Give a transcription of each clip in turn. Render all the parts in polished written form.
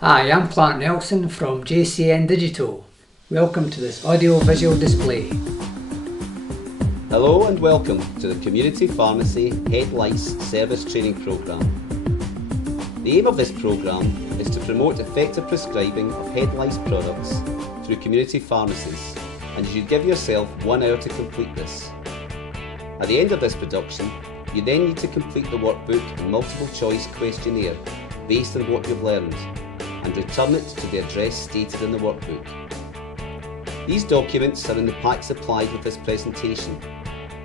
Hi, I'm Clark Nelson from JCNDIGITAL. Welcome to this audio-visual display. Hello and welcome to the Community Pharmacy Head Lice Service Training Programme. The aim of this programme is to promote effective prescribing of head lice products through community pharmacies, and you should give yourself 1 hour to complete this. At the end of this production, you then need to complete the workbook and multiple choice questionnaire based on what you've learned, and return it to the address stated in the workbook. These documents are in the pack supplied with this presentation,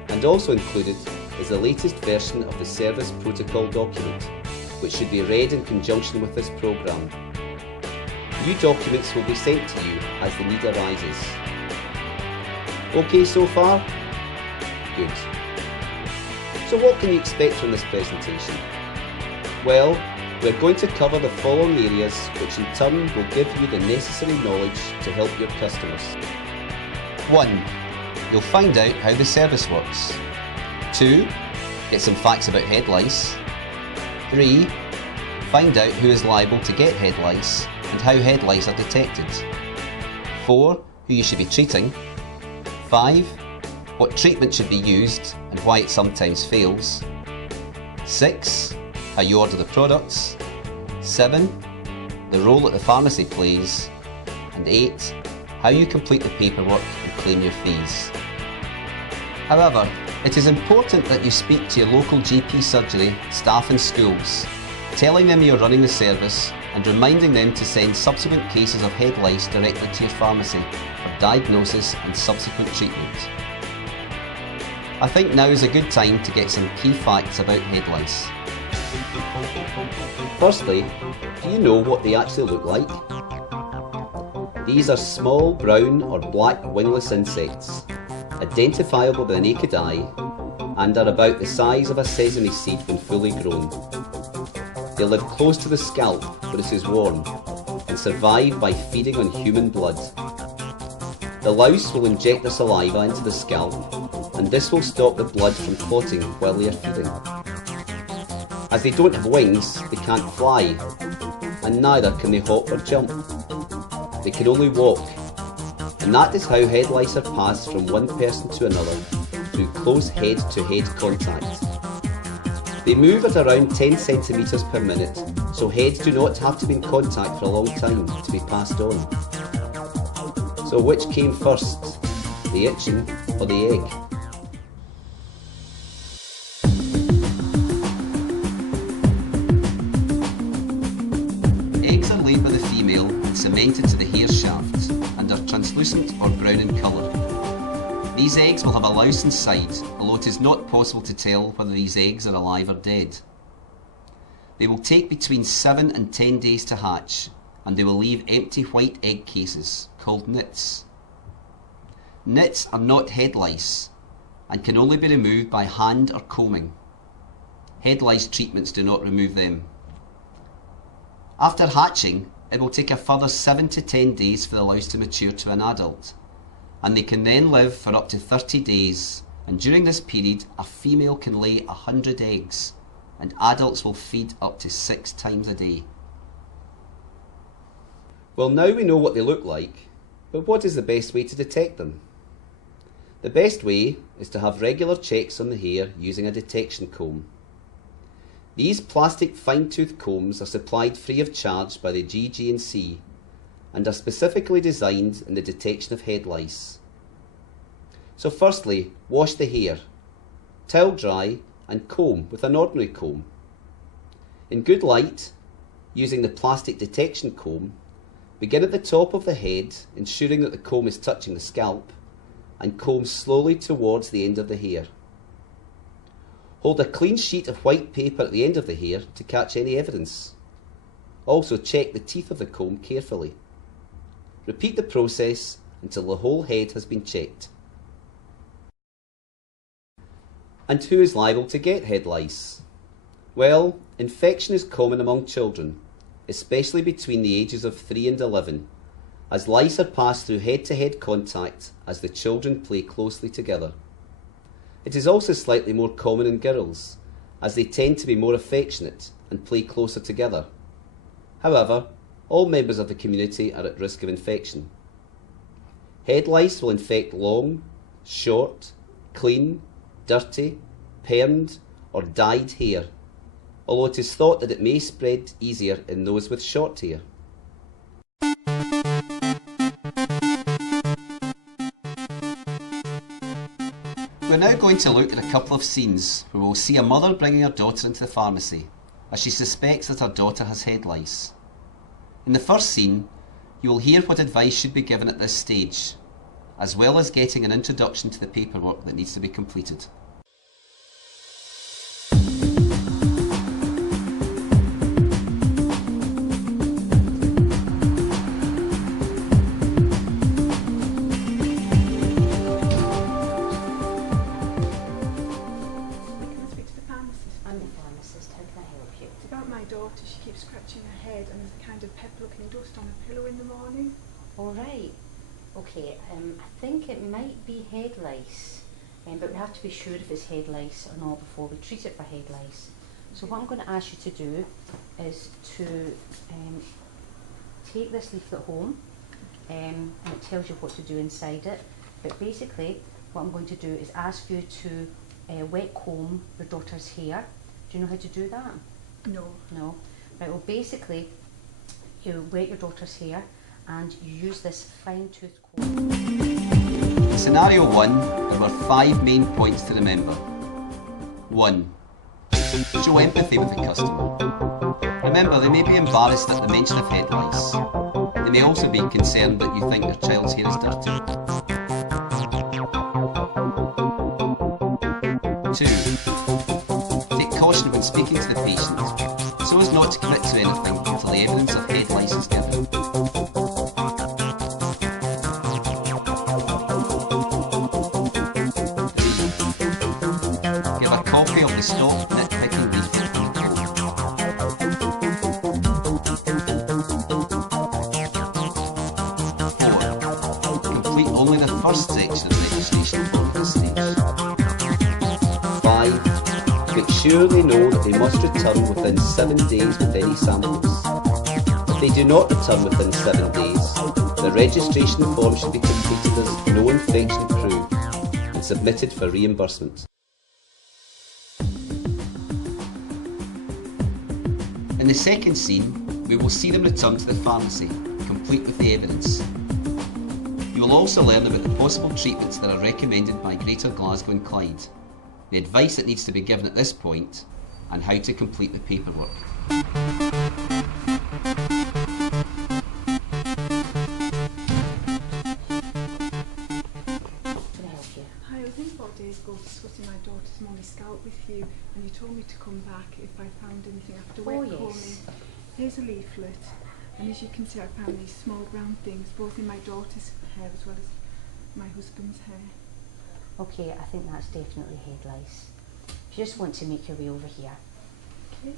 and also included is the latest version of the service protocol document, which should be read in conjunction with this programme. New documents will be sent to you as the need arises. Okay so far? Good. So what can you expect from this presentation? Well, we're going to cover the following areas, which in turn will give you the necessary knowledge to help your customers. 1. You'll find out how the service works. 2. Get some facts about head lice. 3. Find out who is liable to get head lice and how head lice are detected. 4. Who you should be treating. 5. What treatment should be used and why it sometimes fails. 6. How you order the products. 7. The role that the pharmacy plays. And 8. How you complete the paperwork and claim your fees. However, it is important that you speak to your local GP surgery, staff and schools, telling them you're running the service and reminding them to send subsequent cases of head lice directly to your pharmacy for diagnosis and subsequent treatment. I think now is a good time to get some key facts about head lice. Firstly, do you know what they actually look like? These are small brown or black wingless insects, identifiable by the naked eye, and are about the size of a sesame seed when fully grown. They live close to the scalp where it is warm, and survive by feeding on human blood. The louse will inject their saliva into the scalp, and this will stop the blood from clotting while they are feeding. As they don't have wings, they can't fly, and neither can they hop or jump. They can only walk, and that is how head lice are passed from one person to another through close head-to-head contact. They move at around 10 centimetres per minute, so heads do not have to be in contact for a long time to be passed on. So which came first, the itching or the egg? Eggs are laid by the female and cemented to the hair shaft and are translucent or brown in colour. These eggs will have a louse inside, although it is not possible to tell whether these eggs are alive or dead. They will take between 7 and 10 days to hatch, and they will leave empty white egg cases, called nits. Nits are not head lice, and can only be removed by hand or combing. Head lice treatments do not remove them. After hatching, it will take a further 7 to 10 days for the louse to mature to an adult, and they can then live for up to 30 days, and during this period a female can lay 100 eggs, and adults will feed up to 6 times a day. Well, now we know what they look like, but what is the best way to detect them? The best way is to have regular checks on the hair using a detection comb. These plastic fine-tooth combs are supplied free of charge by the GG&C and are specifically designed in the detection of head lice. So firstly, wash the hair, towel dry and comb with an ordinary comb. In good light, using the plastic detection comb, begin at the top of the head, ensuring that the comb is touching the scalp, and comb slowly towards the end of the hair. Hold a clean sheet of white paper at the end of the hair to catch any evidence. Also check the teeth of the comb carefully. Repeat the process until the whole head has been checked. And who is liable to get head lice? Well, infection is common among children, especially between the ages of 3 and 11, as lice are passed through head-to-head contact as the children play closely together. It is also slightly more common in girls, as they tend to be more affectionate and play closer together. However, all members of the community are at risk of infection. Head lice will infect long, short, clean, dirty, permed or dyed hair, although it is thought that it may spread easier in those with short hair. We're now going to look at a couple of scenes where we'll see a mother bringing her daughter into the pharmacy as she suspects that her daughter has head lice. In the first scene, you will hear what advice should be given at this stage, as well as getting an introduction to the paperwork that needs to be completed. Daughter, she keeps scratching her head and there's a kind of pepper-looking dust on her pillow in the morning. All right. Okay, I think it might be head lice, but we have to be sure if it's head lice or not before we treat it for head lice. So what I'm going to ask you to do is to take this leaflet home, and it tells you what to do inside it. But basically, what I'm going to do is ask you to wet comb your daughter's hair. Do you know how to do that? No. No. Right, well basically you wet your daughter's hair and you use this fine tooth comb. In scenario 1, there were 5 main points to remember. 1. Show empathy with the customer. Remember, they may be embarrassed at the mention of head lice. They may also be concerned that you think their child's hair is dirty. 2. Take caution when speaking to the patient, so as not to commit to anything until the evidence of head lice is given. 3. Give a copy of the stop nitpicking leaflet from the code. 4. Complete only the first section of registration form at this stage. 5. Make sure they know that they must return within 7 days with any samples. If they do not return within 7 days, the registration form should be completed as no infection approved and submitted for reimbursement. In the second scene, we will see them return to the pharmacy, complete with the evidence. You will also learn about the possible treatments that are recommended by Greater Glasgow and Clyde, the advice that needs to be given at this point, and how to complete the paperwork. Can I help you? Hi, I was in 4 days ago discussing my daughter's molly scalp with you, and you told me to come back if I found anything after wet combing. Here's a leaflet, and as you can see I found these small brown things both in my daughter's hair as well as my husband's hair. Okay, I think that's definitely head lice. If you just want to make your way over here. Okay.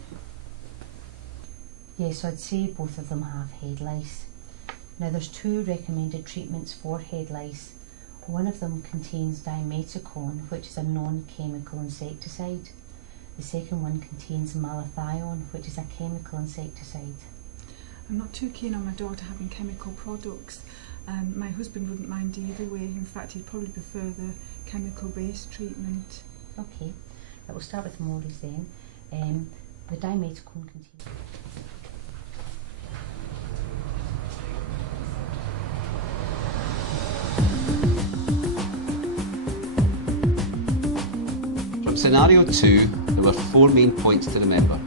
Yes, I'd say both of them have head lice. Now there's 2 recommended treatments for head lice. One of them contains dimetacon, which is a non-chemical insecticide. The second one contains malathion, which is a chemical insecticide. I'm not too keen on my daughter having chemical products. My husband wouldn't mind either way. In fact, he'd probably prefer the chemical-based treatment. Okay, we'll start with mollies then. The dimetacon contains... From scenario 2, there were 4 main points to remember.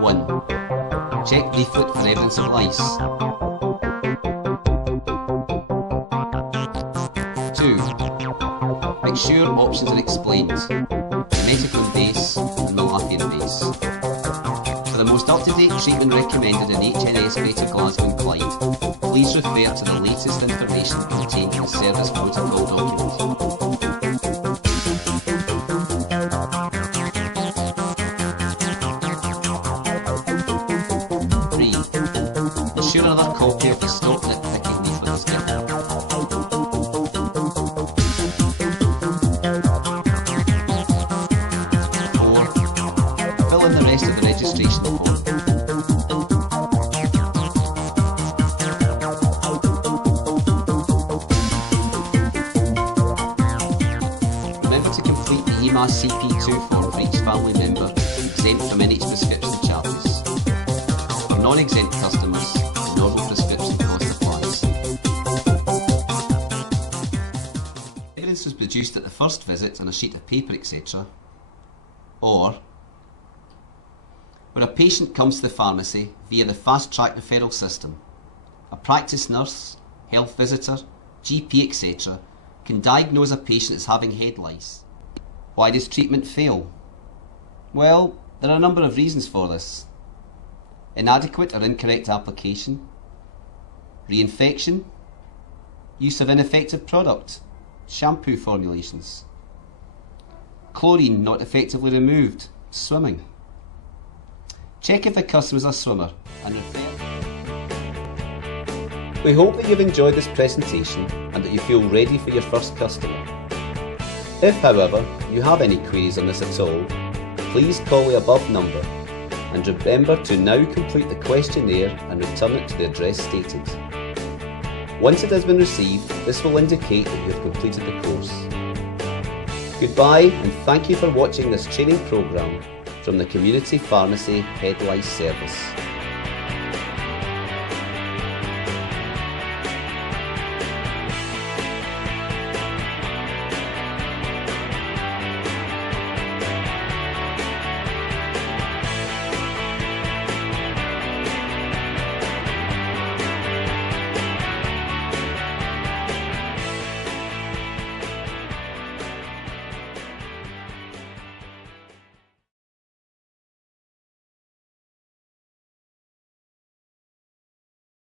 1. Check leaflet for evidence of lice. 2. Make sure options are explained. Dimetacon base and malathion base. For the most up-to-date treatment recommended in NHS Greater Glasgow and Clyde, please refer to the latest information contained in the service protocol document. 3. Ensure another copy of the stop nitpicking leaflet is given. 4. rest of the registration form. Remember to complete the EMAS CP2 form for each family member exempt from NHS prescription charges. For non-exempt customers, the normal prescription cost applies. Evidence was produced at the first visit on a sheet of paper, etc. Or where a patient comes to the pharmacy via the fast-track referral system, a practice nurse, health visitor, GP, etc. can diagnose a patient as having head lice. Why does treatment fail? Well, there are a number of reasons for this. Inadequate or incorrect application, reinfection, use of ineffective product, shampoo formulations, chlorine not effectively removed, swimming. Check if the customer is a swimmer and refer. We hope that you've enjoyed this presentation and that you feel ready for your first customer. If, however, you have any queries on this at all, please call the above number and remember to now complete the questionnaire and return it to the address stated. Once it has been received, this will indicate that you have completed the course. Goodbye and thank you for watching this training programme from the Community Pharmacy Head Lice Service.